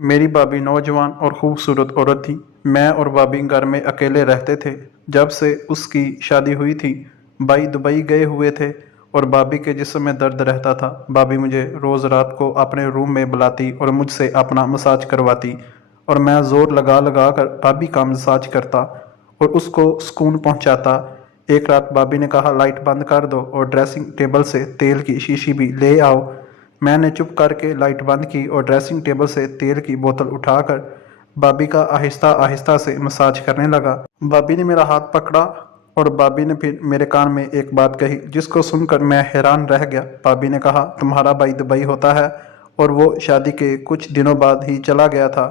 मेरी भाभी नौजवान और खूबसूरत औरत थी। मैं और भाभी घर में अकेले रहते थे। जब से उसकी शादी हुई थी, भाई दुबई गए हुए थे और भाभी के जिस्म में दर्द रहता था। भाभी मुझे रोज़ रात को अपने रूम में बुलाती और मुझसे अपना मसाज करवाती और मैं ज़ोर लगा लगा कर भाभी का मसाज करता और उसको सुकून पहुंचाता। एक रात भाभी ने कहा, लाइट बंद कर दो और ड्रेसिंग टेबल से तेल की शीशी भी ले आओ। मैंने चुप करके लाइट बंद की और ड्रेसिंग टेबल से तेल की बोतल उठाकर भाभी का आहिस्ता आहिस्ता से मसाज करने लगा। भाभी ने मेरा हाथ पकड़ा और भाभी ने फिर मेरे कान में एक बात कही जिसको सुनकर मैं हैरान रह गया। भाभी ने कहा, तुम्हारा भाई दुबई होता है और वो शादी के कुछ दिनों बाद ही चला गया था,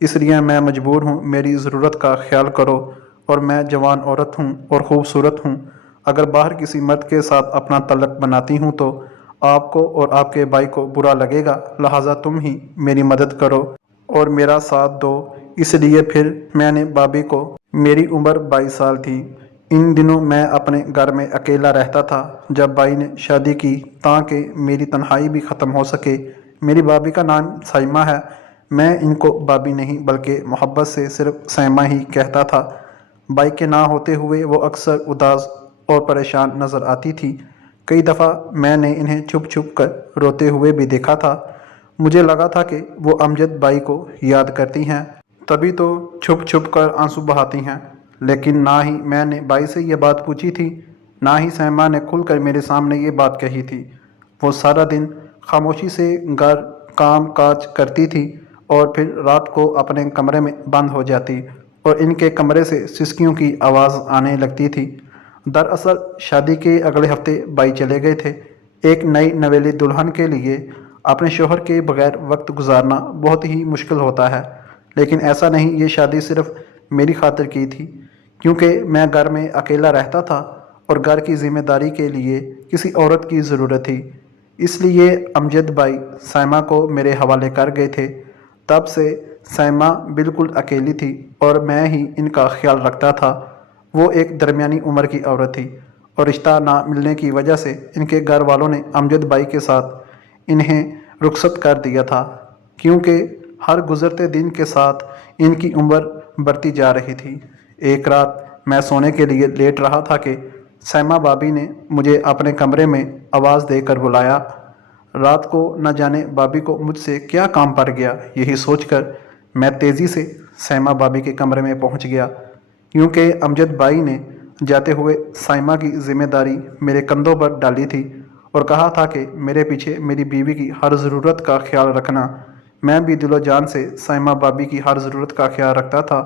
इसलिए मैं मजबूर हूँ, मेरी ज़रूरत का ख्याल करो। और मैं जवान औरत हूँ और ख़ूबसूरत हूँ। अगर बाहर किसी मर्द के साथ अपना तल्लक बनाती हूँ तो आपको और आपके भाई को बुरा लगेगा, लिहाजा तुम ही मेरी मदद करो और मेरा साथ दो। इसलिए फिर मैंने भाभी को, मेरी उम्र 22 साल थी। इन दिनों मैं अपने घर में अकेला रहता था। जब भाई ने शादी की ताकि मेरी तन्हाई भी ख़त्म हो सके। मेरी भाभी का नाम साइमा है। मैं इनको भाभी नहीं बल्कि मोहब्बत से सिर्फ सैमा ही कहता था। भाई के ना होते हुए वो अक्सर उदास और परेशान नज़र आती थी। कई दफ़ा मैंने इन्हें छुप छुप कर रोते हुए भी देखा था। मुझे लगा था कि वो अमजद भाई को याद करती हैं, तभी तो छुप छुप कर आंसू बहाती हैं। लेकिन ना ही मैंने भाई से ये बात पूछी थी, ना ही सैमा ने खुलकर मेरे सामने ये बात कही थी। वो सारा दिन खामोशी से घर काम काज करती थी और फिर रात को अपने कमरे में बंद हो जाती और इनके कमरे से सिसकियों की आवाज़ आने लगती थी। दरअसल शादी के अगले हफ्ते भाई चले गए थे। एक नई नवेली दुल्हन के लिए अपने शोहर के बगैर वक्त गुजारना बहुत ही मुश्किल होता है। लेकिन ऐसा नहीं, ये शादी सिर्फ मेरी खातिर की थी, क्योंकि मैं घर में अकेला रहता था और घर की जिम्मेदारी के लिए किसी औरत की ज़रूरत थी। इसलिए अमजद भाई साइमा को मेरे हवाले कर गए थे। तब से साइमा बिल्कुल अकेली थी और मैं ही इनका ख्याल रखता था। वो एक दरमियानी उम्र की औरत थी और रिश्ता ना मिलने की वजह से इनके घर वालों ने अमजद भाई के साथ इन्हें रुखसत कर दिया था, क्योंकि हर गुज़रते दिन के साथ इनकी उम्र बढ़ती जा रही थी। एक रात मैं सोने के लिए लेट रहा था कि सैमा भाभी ने मुझे अपने कमरे में आवाज़ देकर बुलाया। रात को न जाने भाभी को मुझसे क्या काम पड़ गया, यही सोचकर मैं तेज़ी से सैमा भाभी के कमरे में पहुंच गया, क्योंकि अमजद भाई ने जाते हुए साइमा की जिम्मेदारी मेरे कंधों पर डाली थी और कहा था कि मेरे पीछे मेरी बीवी की हर ज़रूरत का ख्याल रखना। मैं भी दिलो जान से साइमा भाभी की हर ज़रूरत का ख्याल रखता था,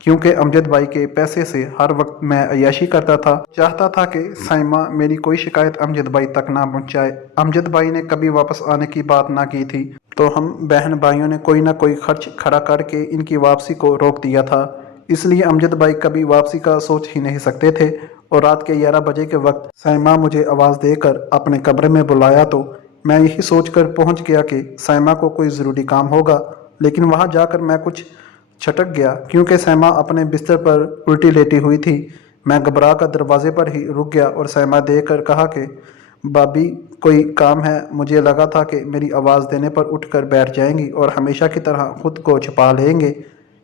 क्योंकि अमजद भाई के पैसे से हर वक्त मैं अय्याशी करता था। चाहता था कि साइमा मेरी कोई शिकायत अमजद भाई तक ना पहुँचाए। अमजद भाई ने कभी वापस आने की बात ना की थी, तो हम बहन भाइयों ने कोई ना कोई खर्च खड़ा करके इनकी वापसी को रोक दिया था। इसलिए अमजद भाई कभी वापसी का सोच ही नहीं सकते थे। और रात के 11 बजे के वक्त साइमा मुझे आवाज़ देकर अपने कमरे में बुलाया तो मैं यही सोचकर पहुंच गया कि साइमा को कोई ज़रूरी काम होगा। लेकिन वहां जाकर मैं कुछ छटक गया, क्योंकि सैमा अपने बिस्तर पर उल्टी लेटी हुई थी। मैं घबरा कर दरवाजे पर ही रुक गया और सैमा देख कर कहा कि भाभी, कोई काम है? मुझे लगा था कि मेरी आवाज़ देने पर उठकर बैठ जाएंगी और हमेशा की तरह खुद को छुपा लेंगे,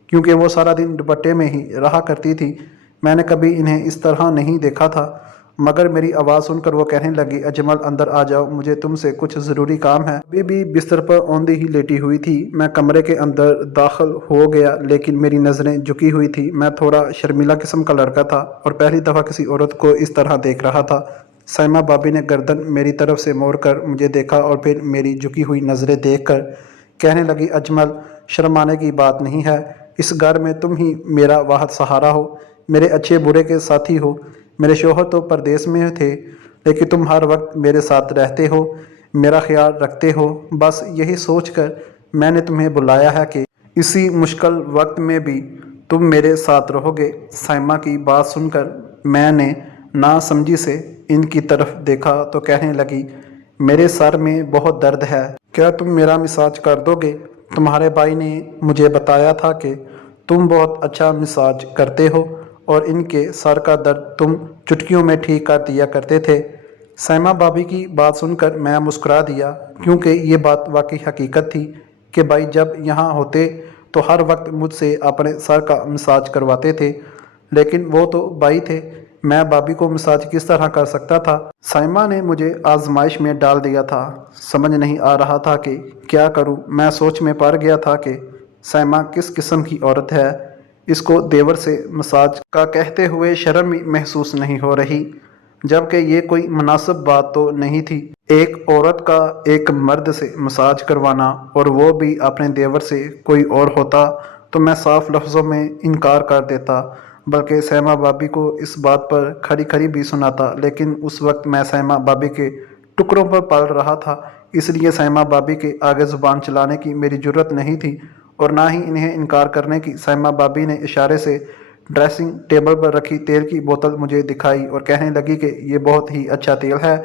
क्योंकि वो सारा दिन दुपट्टे में ही रहा करती थी। मैंने कभी इन्हें इस तरह नहीं देखा था। मगर मेरी आवाज़ सुनकर वो कहने लगी, अजमल अंदर आ जाओ, मुझे तुमसे कुछ ज़रूरी काम है। अभी भी बिस्तर पर औंधी ही लेटी हुई थी। मैं कमरे के अंदर दाखिल हो गया, लेकिन मेरी नज़रें झुकी हुई थी। मैं थोड़ा शर्मीला किस्म का लड़का था और पहली दफ़ा किसी औरत को इस तरह देख रहा था। सैमा भाभी ने गर्दन मेरी तरफ से मोड़कर मुझे देखा और फिर मेरी झुकी हुई नज़रें देखकर कहने लगी, अजमल, शर्माने की बात नहीं है। इस घर में तुम ही मेरा वाहद सहारा हो, मेरे अच्छे बुरे के साथी हो। मेरे शोहर तो परदेश में थे, लेकिन तुम हर वक्त मेरे साथ रहते हो, मेरा ख्याल रखते हो। बस यही सोचकर मैंने तुम्हें बुलाया है कि इसी मुश्किल वक्त में भी तुम मेरे साथ रहोगे। साइमा की बात सुनकर मैंने नासमझी से इनकी तरफ देखा तो कहने लगी, मेरे सर में बहुत दर्द है, क्या तुम मेरा मसाज कर दोगे? तुम्हारे भाई ने मुझे बताया था कि तुम बहुत अच्छा मसाज करते हो और इनके सर का दर्द तुम चुटकियों में ठीक कर दिया करते थे। सैमा भाभी की बात सुनकर मैं मुस्कुरा दिया, क्योंकि ये बात वाकई हकीकत थी کہ भाई जब यहाँ होते तो हर वक्त मुझसे अपने सर का मसाज करवाते थे, लेकिन वो तो भाई थे, मैं भाभी को मसाज किस तरह कर सकता था। साइमा ने मुझे आजमाइश में डाल दिया था। समझ नहीं आ रहा था कि क्या करूं। मैं सोच में पड़ गया था कि साइमा किस किस्म की औरत है। इसको देवर से मसाज का कहते हुए शर्म ही महसूस नहीं हो रही, जबकि ये कोई मुनासिब बात तो नहीं थी। एक औरत का एक मर्द से मसाज करवाना, और वो भी अपने देवर से। कोई और होता तो मैं साफ लफ्ज़ों में इनकार कर देता, बल्कि सैमा भाभी को इस बात पर खरी खरी भी सुनाता। लेकिन उस वक्त मैं सैमा भाभी के टुकड़ों पर पल रहा था, इसलिए सैमा भाभी के आगे ज़ुबान चलाने की मेरी जुर्रत नहीं थी, और ना ही इन्हें इनकार करने की। सैमा भाभी ने इशारे से ड्रेसिंग टेबल पर रखी तेल की बोतल मुझे दिखाई और कहने लगी कि ये बहुत ही अच्छा तेल है,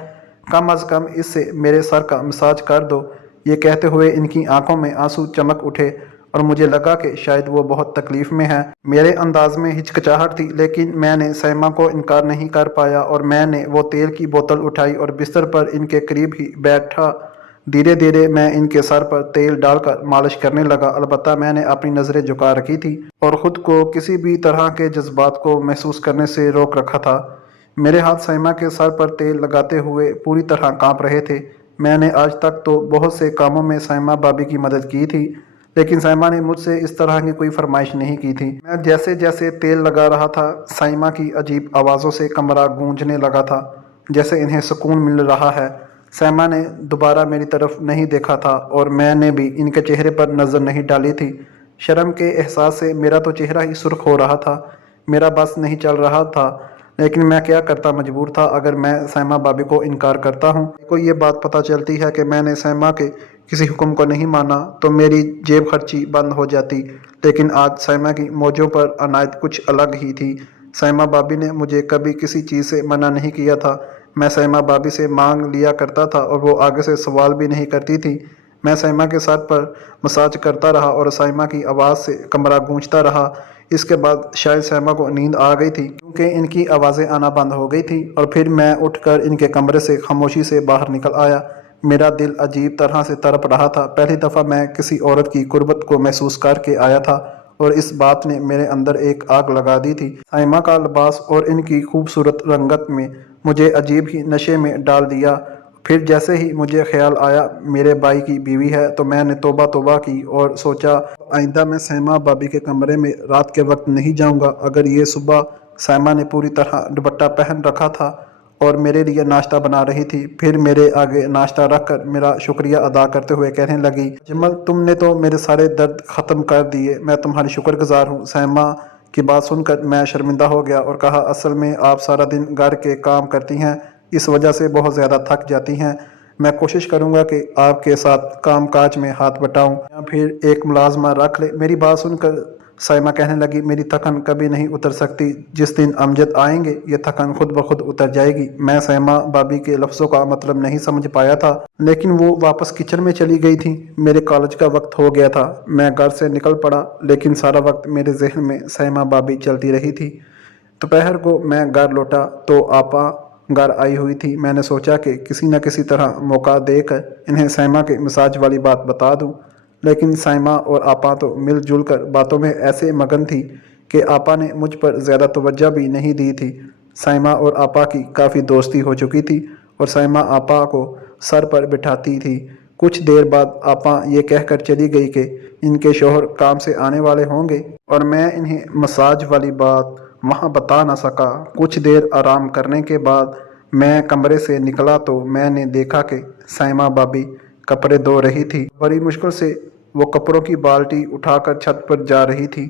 कम अज़ कम इससे मेरे सर का मसाज कर दो। ये कहते हुए इनकी आंखों में आंसू चमक उठे और मुझे लगा कि शायद वो बहुत तकलीफ़ में है। मेरे अंदाज में हिचकिचाहट थी, लेकिन मैंने सैमा को इनकार नहीं कर पाया और मैंने वो तेल की बोतल उठाई और बिस्तर पर इनके करीब ही बैठा। धीरे धीरे मैं इनके सर पर तेल डालकर मालिश करने लगा। अलबत्ता मैंने अपनी नज़रें झुका रखी थी और ख़ुद को किसी भी तरह के जज्बात को महसूस करने से रोक रखा था। मेरे हाथ सैमा के सर पर तेल लगाते हुए पूरी तरह कांप रहे थे। मैंने आज तक तो बहुत से कामों में सैमा भाभी की मदद की थी, लेकिन सैमा ने मुझसे इस तरह की कोई फरमाइश नहीं की थी। मैं जैसे जैसे तेल लगा रहा था, सैमा की अजीब आवाज़ों से कमरा गूंजने लगा था, जैसे इन्हें सुकून मिल रहा है। सैमा ने दोबारा मेरी तरफ नहीं देखा था और मैंने भी इनके चेहरे पर नज़र नहीं डाली थी। शर्म के एहसास से मेरा तो चेहरा ही सुर्ख हो रहा था। मेरा बस नहीं चल रहा था, लेकिन मैं क्या करता, मजबूर था। अगर मैं सैमा भाभी को इनकार करता हूँ, को ये बात पता चलती है कि मैंने सैमा के किसी हुक्म को नहीं माना, तो मेरी जेब खर्ची बंद हो जाती। लेकिन आज सैमा की मौजों पर अनायत कुछ अलग ही थी। सैमा भाभी ने मुझे कभी किसी चीज़ से मना नहीं किया था। मैं सैमा भाभी से मांग लिया करता था और वो आगे से सवाल भी नहीं करती थी। मैं सैमा के सर पर मसाज करता रहा और सैमा की आवाज़ से कमरा गूंजता रहा। इसके बाद शायद सैमा को नींद आ गई थी, क्योंकि इनकी आवाज़ें आना बंद हो गई थी, और फिर मैं उठकर इनके कमरे से खामोशी से बाहर निकल आया। मेरा दिल अजीब तरह से तड़प रहा था। पहली दफ़ा मैं किसी औरत की कुर्बत को महसूस करके आया था, और इस बात ने मेरे अंदर एक आग लगा दी थी। साइमा का लिबास और इनकी खूबसूरत रंगत में मुझे अजीब ही नशे में डाल दिया। फिर जैसे ही मुझे ख्याल आया मेरे भाई की बीवी है, तो मैंने तौबा तौबा की और सोचा, आइंदा मैं सैमा भाभी के कमरे में रात के वक्त नहीं जाऊंगा। अगर ये सुबह सैमा ने पूरी तरह दुपट्टा पहन रखा था और मेरे लिए नाश्ता बना रही थी, फिर मेरे आगे नाश्ता रख कर मेरा शुक्रिया अदा करते हुए कहने लगी, जमल तुमने तो मेरे सारे दर्द ख़त्म कर दिए, मैं तुम्हारी शुक्रगुजार हूँ। सैमा की बात सुनकर मैं शर्मिंदा हो गया और कहा, असल में आप सारा दिन घर के काम करती हैं, इस वजह से बहुत ज़्यादा थक जाती हैं। मैं कोशिश करूँगा कि आपके साथ काम काज में हाथ बटाऊँ या फिर एक मुलाजमा रख ले। मेरी बात सुनकर साइमा कहने लगी, मेरी थकन कभी नहीं उतर सकती। जिस दिन अमजद आएंगे ये थकन खुद ब खुद उतर जाएगी। मैं सैमा भाभी के लफ्ज़ों का मतलब नहीं समझ पाया था, लेकिन वो वापस किचन में चली गई थी। मेरे कॉलेज का वक्त हो गया था। मैं घर से निकल पड़ा, लेकिन सारा वक्त मेरे जहन में सैमा भाभी चलती रही थी। दोपहर को मैं घर लौटा तो आपा घर आई हुई थी। मैंने सोचा कि किसी न किसी तरह मौका देकर इन्हें सैमा के मसाज वाली बात बता दूं, लेकिन सैमा और आपा तो मिलजुल कर बातों में ऐसे मगन थी कि आपा ने मुझ पर ज़्यादा तवज्जो भी नहीं दी थी। सैमा और आपा की काफ़ी दोस्ती हो चुकी थी और सैमा आपा को सर पर बिठाती थी। कुछ देर बाद आपा ये कहकर चली गई कि इनके शोहर काम से आने वाले होंगे और मैं इन्हें मसाज वाली बात वहाँ बता ना सका। कुछ देर आराम करने के बाद मैं कमरे से निकला तो मैंने देखा कि सैमा भाभी कपड़े धो रही थी। बड़ी मुश्किल से वो कपड़ों की बाल्टी उठाकर छत पर जा रही थी।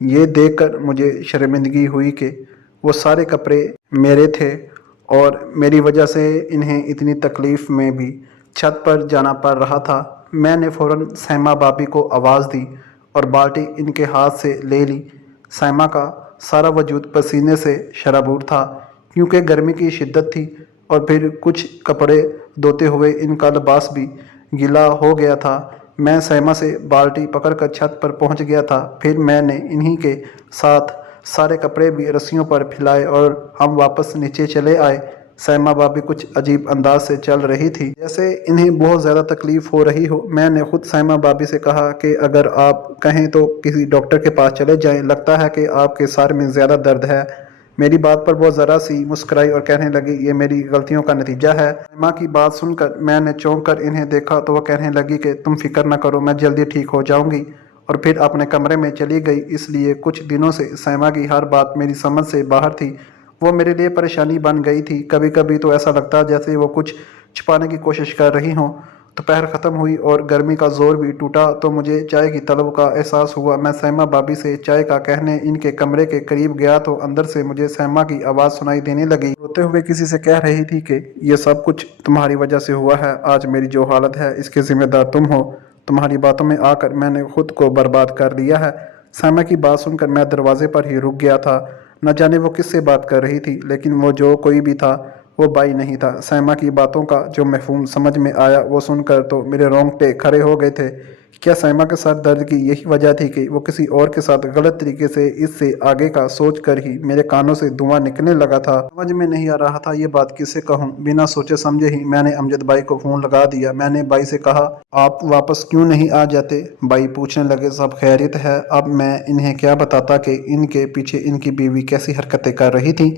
ये देखकर मुझे शर्मिंदगी हुई कि वो सारे कपड़े मेरे थे और मेरी वजह से इन्हें इतनी तकलीफ़ में भी छत पर जाना पड़ रहा था। मैंने फ़ौरन सैमा भाभी को आवाज़ दी और बाल्टी इनके हाथ से ले ली। सैमा का सारा वजूद पसीने से शराबूर था, क्योंकि गर्मी की शिद्दत थी, और फिर कुछ कपड़े धोते हुए इनका लिबास भी गीला हो गया था। मैं सैमा से बाल्टी पकड़कर छत पर पहुंच गया था। फिर मैंने इन्हीं के साथ सारे कपड़े भी रस्सियों पर फैलाए और हम वापस नीचे चले आए। सैमा भाभी कुछ अजीब अंदाज से चल रही थी, जैसे इन्हें बहुत ज़्यादा तकलीफ हो रही हो। मैंने खुद सैमा भाभी से कहा कि अगर आप कहें तो किसी डॉक्टर के पास चले जाएं, लगता है कि आपके सर में ज़्यादा दर्द है। मेरी बात पर वो ज़रा सी मुस्कुराई और कहने लगी, ये मेरी गलतियों का नतीजा है। सैमा की बात सुनकर मैंने चौंक कर इन्हें देखा तो वह कहने लगी कि तुम फिक्र न करो, मैं जल्दी ठीक हो जाऊंगी। और फिर अपने कमरे में चली गई। इसलिए कुछ दिनों से सैमा की हर बात मेरी समझ से बाहर थी। वो मेरे लिए परेशानी बन गई थी। कभी कभी तो ऐसा लगता जैसे वो कुछ छिपाने की कोशिश कर रही हों। दोपहर ख़त्म हुई और गर्मी का जोर भी टूटा तो मुझे चाय की तलब का एहसास हुआ। मैं सैमा भाभी से चाय का कहने इनके कमरे के करीब गया तो अंदर से मुझे सैमा की आवाज़ सुनाई देने लगी, रोते हुए किसी से कह रही थी कि ये सब कुछ तुम्हारी वजह से हुआ है। आज मेरी जो हालत है इसके जिम्मेदार तुम हो। तुम्हारी बातों में आकर मैंने खुद को बर्बाद कर लिया है। सैमा की बात सुनकर मैं दरवाजे पर ही रुक गया था। न जाने वो किससे बात कर रही थी, लेकिन वो जो कोई भी था वो बाई नहीं था। सैमा की बातों का जो मफहूम समझ में आया वो सुनकर तो मेरे रोंगटे खड़े हो गए थे। क्या सैमा के साथ दर्द की यही वजह थी कि वो किसी और के साथ गलत तरीके से इससे आगे का सोच कर ही मेरे कानों से धुआं निकलने लगा था। समझ में नहीं आ रहा था ये बात किससे कहूँ। बिना सोचे समझे ही मैंने अमजद भाई को फ़ोन लगा दिया। मैंने भाई से कहा, आप वापस क्यों नहीं आ जाते? भाई पूछने लगे, सब खैरियत है? अब मैं इन्हें क्या बताता कि इनके पीछे इनकी बीवी कैसी हरकतें कर रही थी।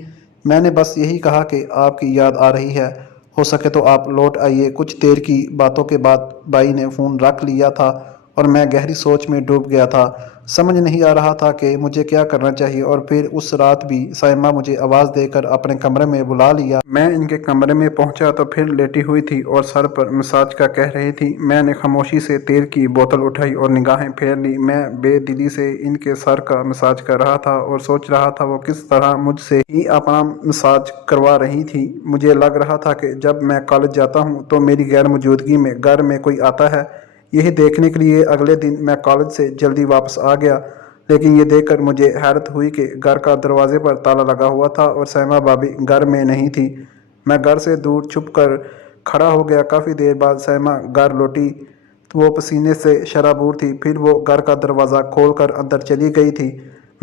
मैंने बस यही कहा कि आपकी याद आ रही है, हो सके तो आप लौट आइए। कुछ देर की बातों के बाद भाई ने फ़ोन रख लिया था और मैं गहरी सोच में डूब गया था। समझ नहीं आ रहा था कि मुझे क्या करना चाहिए। और फिर उस रात भी सैमा मुझे आवाज़ देकर अपने कमरे में बुला लिया। मैं इनके कमरे में पहुंचा तो फिर लेटी हुई थी और सर पर मसाज का कह रही थी। मैंने खामोशी से तेल की बोतल उठाई और निगाहें फेर ली। मैं बेदिली से इनके सर का मसाज कर रहा था और सोच रहा था वो किस तरह मुझसे ही अपना मसाज करवा रही थी। मुझे लग रहा था कि जब मैं कॉलेज जाता हूँ तो मेरी गैर मौजूदगी में घर में कोई आता है। यही देखने के लिए अगले दिन मैं कॉलेज से जल्दी वापस आ गया। लेकिन ये देखकर मुझे हैरत हुई कि घर का दरवाजे पर ताला लगा हुआ था और सैमा भाभी घर में नहीं थी। मैं घर से दूर छुप कर खड़ा हो गया। काफ़ी देर बाद सैमा घर लौटी तो वो पसीने से शराबूर थी। फिर वो घर का दरवाज़ा खोलकर अंदर चली गई थी।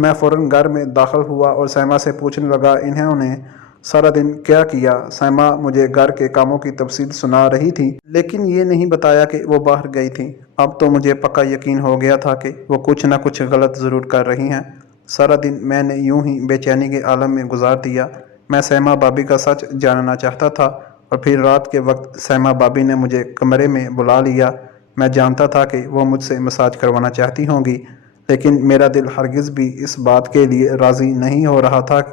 मैं फ़ौरन घर में दाखिल हुआ और सैमा से पूछने लगा, इन्होंने सारा दिन क्या किया? सैमा मुझे घर के कामों की तफसील सुना रही थी, लेकिन ये नहीं बताया कि वो बाहर गई थी। अब तो मुझे पक्का यकीन हो गया था कि वो कुछ ना कुछ गलत ज़रूर कर रही हैं। सारा दिन मैंने यूं ही बेचैनी के आलम में गुजार दिया। मैं सैमा भाभी का सच जानना चाहता था। और फिर रात के वक्त सैमा भाभी ने मुझे कमरे में बुला लिया। मैं जानता था कि वो मुझसे मसाज करवाना चाहती होंगी, लेकिन मेरा दिल हरगिज़ भी इस बात के लिए राज़ी नहीं हो रहा था।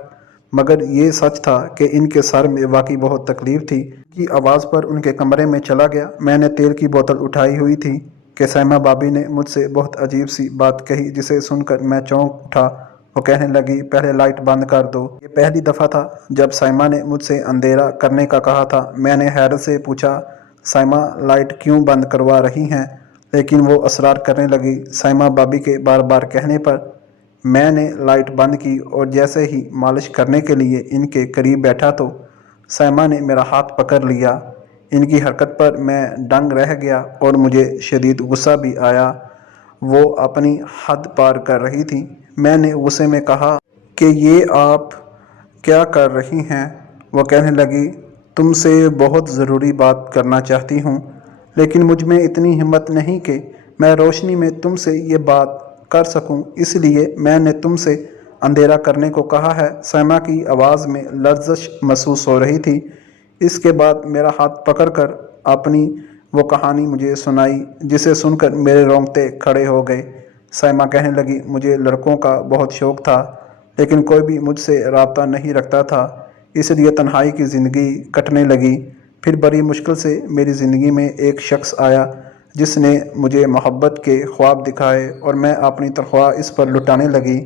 मगर ये सच था कि इनके सर में वाकई बहुत तकलीफ़ थी। की आवाज़ पर उनके कमरे में चला गया। मैंने तेल की बोतल उठाई हुई थी कि सैमा भाभी ने मुझसे बहुत अजीब सी बात कही, जिसे सुनकर मैं चौंक उठा। वो कहने लगी, पहले लाइट बंद कर दो। ये पहली दफ़ा था जब सैमा ने मुझसे अंधेरा करने का कहा था। मैंने हैरत से पूछा, सैमा लाइट क्यों बंद करवा रही हैं? लेकिन वो असरार करने लगी। सैमा भाभी के बार बार कहने पर मैंने लाइट बंद की और जैसे ही मालिश करने के लिए इनके करीब बैठा तो सैमा ने मेरा हाथ पकड़ लिया। इनकी हरकत पर मैं दंग रह गया और मुझे शदीद गुस्सा भी आया। वो अपनी हद पार कर रही थी। मैंने गुस्से में कहा कि ये आप क्या कर रही हैं? वो कहने लगी, तुमसे बहुत ज़रूरी बात करना चाहती हूँ, लेकिन मुझ में इतनी हिम्मत नहीं कि मैं रोशनी में तुमसे ये बात कर सकूं, इसलिए मैंने तुमसे अंधेरा करने को कहा है। सैमा की आवाज़ में लर्ज़श महसूस हो रही थी। इसके बाद मेरा हाथ पकड़कर अपनी वो कहानी मुझे सुनाई, जिसे सुनकर मेरे रोंगटे खड़े हो गए। सैमा कहने लगी, मुझे लड़कों का बहुत शौक़ था, लेकिन कोई भी मुझसे राब्ता नहीं रखता था, इसलिए तन्हाई की ज़िंदगी कटने लगी। फिर बड़ी मुश्किल से मेरी ज़िंदगी में एक शख्स आया जिसने मुझे मोहब्बत के ख्वाब दिखाए और मैं अपनी तनख्वाह इस पर लुटाने लगी।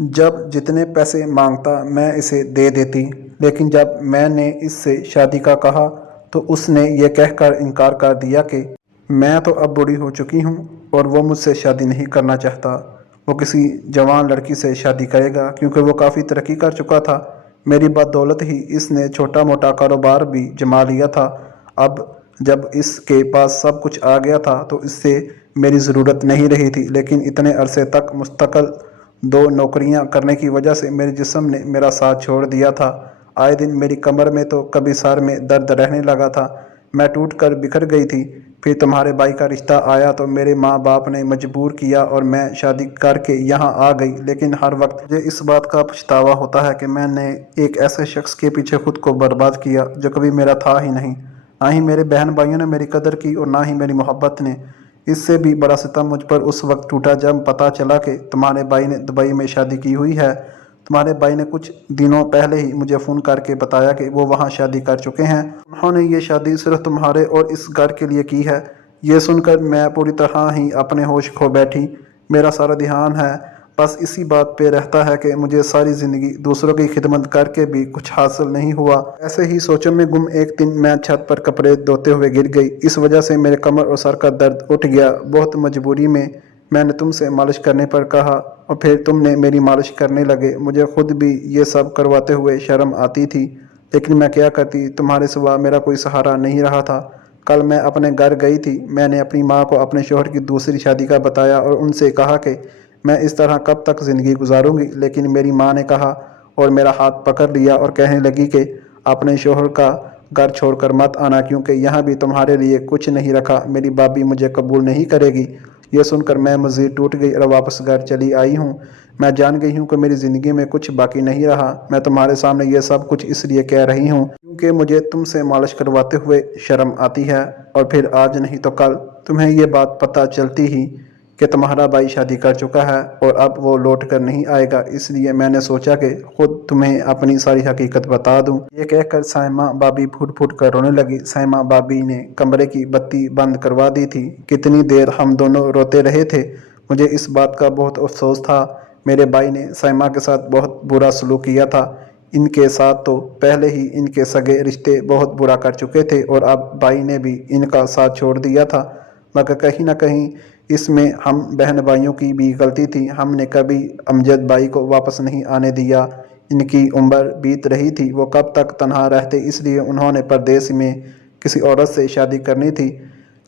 जब जितने पैसे मांगता मैं इसे दे देती, लेकिन जब मैंने इससे शादी का कहा तो उसने ये कहकर इनकार कर दिया कि मैं तो अब बूढ़ी हो चुकी हूँ और वो मुझसे शादी नहीं करना चाहता। वो किसी जवान लड़की से शादी करेगा, क्योंकि वो काफ़ी तरक्की कर चुका था। मेरी बदौलत ही इसने छोटा मोटा कारोबार भी जमा लिया था। अब जब इसके पास सब कुछ आ गया था तो इससे मेरी ज़रूरत नहीं रही थी, लेकिन इतने अरसे तक मुस्तकिल 2 नौकरियां करने की वजह से मेरे जिस्म ने मेरा साथ छोड़ दिया था। आए दिन मेरी कमर में तो कभी सर में दर्द रहने लगा था। मैं टूट कर बिखर गई थी। फिर तुम्हारे भाई का रिश्ता आया तो मेरे माँ बाप ने मजबूर किया और मैं शादी करके यहाँ आ गई। लेकिन हर वक्त मुझे इस बात का पछतावा होता है कि मैंने एक ऐसे शख्स के पीछे खुद को बर्बाद किया जो कभी मेरा था ही नहीं। ना ही मेरे बहन भाइयों ने मेरी कदर की और ना ही मेरी मोहब्बत ने। इससे भी बड़ा सितम मुझ पर उस वक्त टूटा जब पता चला कि तुम्हारे भाई ने दुबई में शादी की हुई है। तुम्हारे भाई ने कुछ दिनों पहले ही मुझे फ़ोन करके बताया कि वो वहाँ शादी कर चुके हैं। उन्होंने ये शादी सिर्फ तुम्हारे और इस घर के लिए की है। ये सुनकर मैं पूरी तरह ही अपने होश खो बैठी। मेरा सारा ध्यान है बस इसी बात पे रहता है कि मुझे सारी ज़िंदगी दूसरों की खिदमत करके भी कुछ हासिल नहीं हुआ। ऐसे ही सोचों में गुम एक दिन मैं छत पर कपड़े धोते हुए गिर गई। इस वजह से मेरे कमर और सर का दर्द उठ गया। बहुत मजबूरी में मैंने तुमसे मालिश करने पर कहा और फिर तुमने मेरी मालिश करने लगे। मुझे खुद भी ये सब करवाते हुए शर्म आती थी, लेकिन मैं क्या करती, तुम्हारे सिवा मेरा कोई सहारा नहीं रहा था। कल मैं अपने घर गई थी। मैंने अपनी माँ को अपने शोहर की दूसरी शादी का बताया और उनसे कहा कि मैं इस तरह कब तक ज़िंदगी गुजारूंगी। लेकिन मेरी माँ ने कहा और मेरा हाथ पकड़ लिया और कहने लगी कि अपने शोहर का घर छोड़कर मत आना, क्योंकि यहाँ भी तुम्हारे लिए कुछ नहीं रखा। मेरी भाभी मुझे कबूल नहीं करेगी। ये सुनकर मैं मज़ीद टूट गई और वापस घर चली आई हूँ। मैं जान गई हूँ कि मेरी ज़िंदगी में कुछ बाकी नहीं रहा। मैं तुम्हारे सामने ये सब कुछ इसलिए कह रही हूँ क्योंकि मुझे तुमसे मालिश करवाते हुए शर्म आती है। और फिर आज नहीं तो कल तुम्हें ये बात पता चलती ही कि तुम्हारा भाई शादी कर चुका है और अब वो लौट कर नहीं आएगा। इसलिए मैंने सोचा कि खुद तुम्हें अपनी सारी हकीकत बता दूं। ये कहकर साइमा भाभी फूट फूट कर रोने लगी। साइमा भाभी ने कमरे की बत्ती बंद करवा दी थी। कितनी देर हम दोनों रोते रहे थे। मुझे इस बात का बहुत अफसोस था। मेरे भाई ने साइमा के साथ बहुत बुरा सलूक किया था। इनके साथ तो पहले ही इनके सगे रिश्ते बहुत बुरा कर चुके थे और अब भाई ने भी इनका साथ छोड़ दिया था। मगर कहीं ना कहीं इसमें हम बहन भाइयों की भी गलती थी। हमने कभी अमजद भाई को वापस नहीं आने दिया। इनकी उम्र बीत रही थी, वो कब तक तन्हा रहते, इसलिए उन्होंने परदेश में किसी औरत से शादी करनी थी।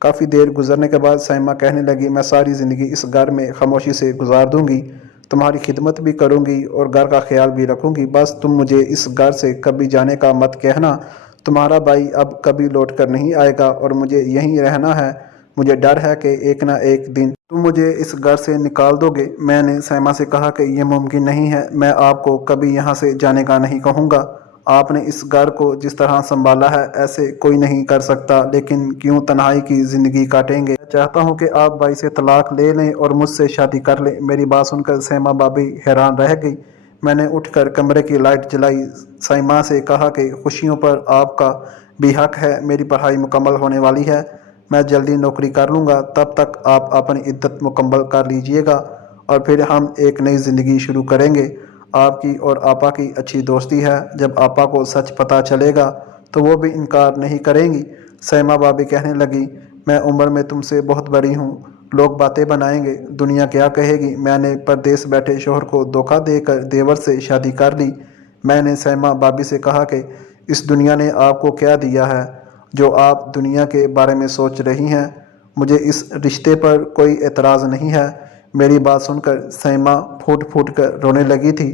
काफ़ी देर गुजरने के बाद साइमा कहने लगी, मैं सारी ज़िंदगी इस घर में खामोशी से गुजार दूंगी। तुम्हारी खिदमत भी करूंगी और घर का ख्याल भी रखूंगी। बस तुम मुझे इस घर से कभी जाने का मत कहना। तुम्हारा भाई अब कभी लौट कर नहीं आएगा और मुझे यहीं रहना है। मुझे डर है कि एक ना एक दिन तुम मुझे इस घर से निकाल दोगे। मैंने सैमा से कहा कि यह मुमकिन नहीं है। मैं आपको कभी यहाँ से जाने का नहीं कहूँगा। आपने इस घर को जिस तरह संभाला है ऐसे कोई नहीं कर सकता। लेकिन क्यों तन्हाई की ज़िंदगी काटेंगे। मैं चाहता हूँ कि आप भाई से तलाक ले लें और मुझसे शादी कर लें। मेरी बात सुनकर सैमा भाभी हैरान रह गई। मैंने उठकर कमरे की लाइट जलाई। साइमा से कहा कि खुशियों पर आपका भी हक है। मेरी पढ़ाई मुकम्मल होने वाली है। मैं जल्दी नौकरी कर लूँगा। तब तक आप अपनी इद्दत मुकम्मल कर लीजिएगा और फिर हम एक नई ज़िंदगी शुरू करेंगे। आपकी और आपा की अच्छी दोस्ती है। जब आपा को सच पता चलेगा तो वो भी इनकार नहीं करेंगी। सैमा भाभी कहने लगी, मैं उम्र में तुमसे बहुत बड़ी हूँ। लोग बातें बनाएंगे, दुनिया क्या कहेगी। मैंने परदेश बैठे शोहर को धोखा देकर देवर से शादी कर ली। मैंने सैमा भाभी से कहा कि इस दुनिया ने आपको क्या दिया है जो आप दुनिया के बारे में सोच रही हैं। मुझे इस रिश्ते पर कोई एतराज़ नहीं है। मेरी बात सुनकर सैमा फूट फूट कर रोने लगी थी।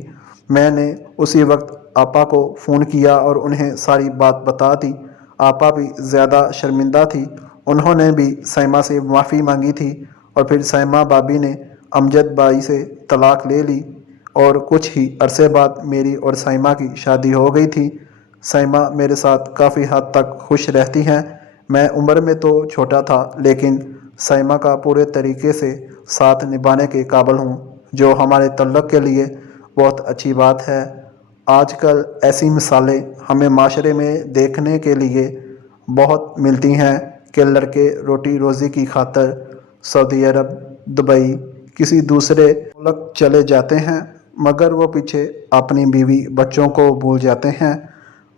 मैंने उसी वक्त आपा को फ़ोन किया और उन्हें सारी बात बता दी। आपा भी ज़्यादा शर्मिंदा थी। उन्होंने भी सैमा से माफ़ी मांगी थी और फिर सैमा भाभी ने अमजद भाई से तलाक ले ली और कुछ ही अरसे बाद मेरी और सैमा की शादी हो गई थी। सैमा मेरे साथ काफ़ी हद तक खुश रहती हैं। मैं उम्र में तो छोटा था, लेकिन सैमा का पूरे तरीके से साथ निभाने के काबिल हूँ, जो हमारे तल्लक के लिए बहुत अच्छी बात है। आजकल ऐसी मिसालें हमें माशरे में देखने के लिए बहुत मिलती हैं कि लड़के रोटी रोज़ी की खातर सऊदी अरब, दुबई, किसी दूसरे मुल्क चले जाते हैं, मगर वो पीछे अपनी बीवी बच्चों को भूल जाते हैं।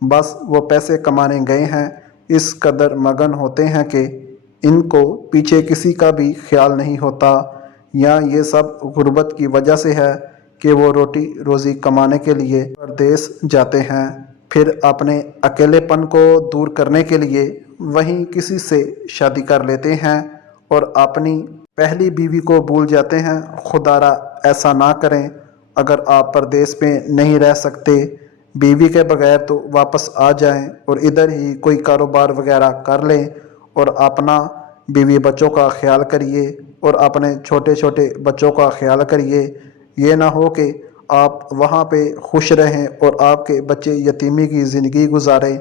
बस वो पैसे कमाने गए हैं। इस कदर मगन होते हैं कि इनको पीछे किसी का भी ख्याल नहीं होता। या ये सब गुर्बत की वजह से है कि वो रोटी रोज़ी कमाने के लिए परदेश जाते हैं। फिर अपने अकेलेपन को दूर करने के लिए वहीं किसी से शादी कर लेते हैं और अपनी पहली बीवी को भूल जाते हैं। खुदारा ऐसा ना करें। अगर आप परदेश में नहीं रह सकते بیوی کے بغیر تو واپس آ جائیں اور ادھر ہی کوئی کاروبار وغیرہ کر لیں اور اپنا بیوی بچوں کا خیال کریے اور اپنے چھوٹے چھوٹے بچوں کا خیال کریے۔ یہ نہ ہو کہ آپ وہاں پہ خوش رہیں اور آپ کے بچے یتیمی کی زندگی گزاریں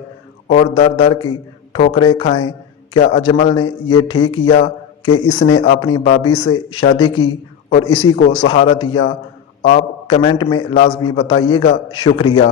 اور در در کی ٹھوکریں کھائیں۔ کیا اجمل نے یہ ٹھیک کیا کہ اس نے اپنی بھابھی سے شادی کی اور اسی کو سہارا دیا؟ آپ کمنٹ میں لازمی بتائیے گا۔ شکریہ۔